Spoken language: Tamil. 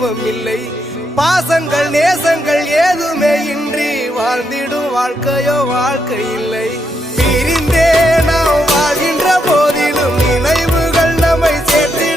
தெய்வம் இல்லை. பாசங்கள் நேசங்கள் ஏதுமே இன்றி வாழ்ந்திடும் வாழ்க்கையோ வாழ்க்கை இல்லை. பிரிந்தே நாம் வாழ்கின்ற போதிலும் நினைவுகள் நம்மை சேர்த்து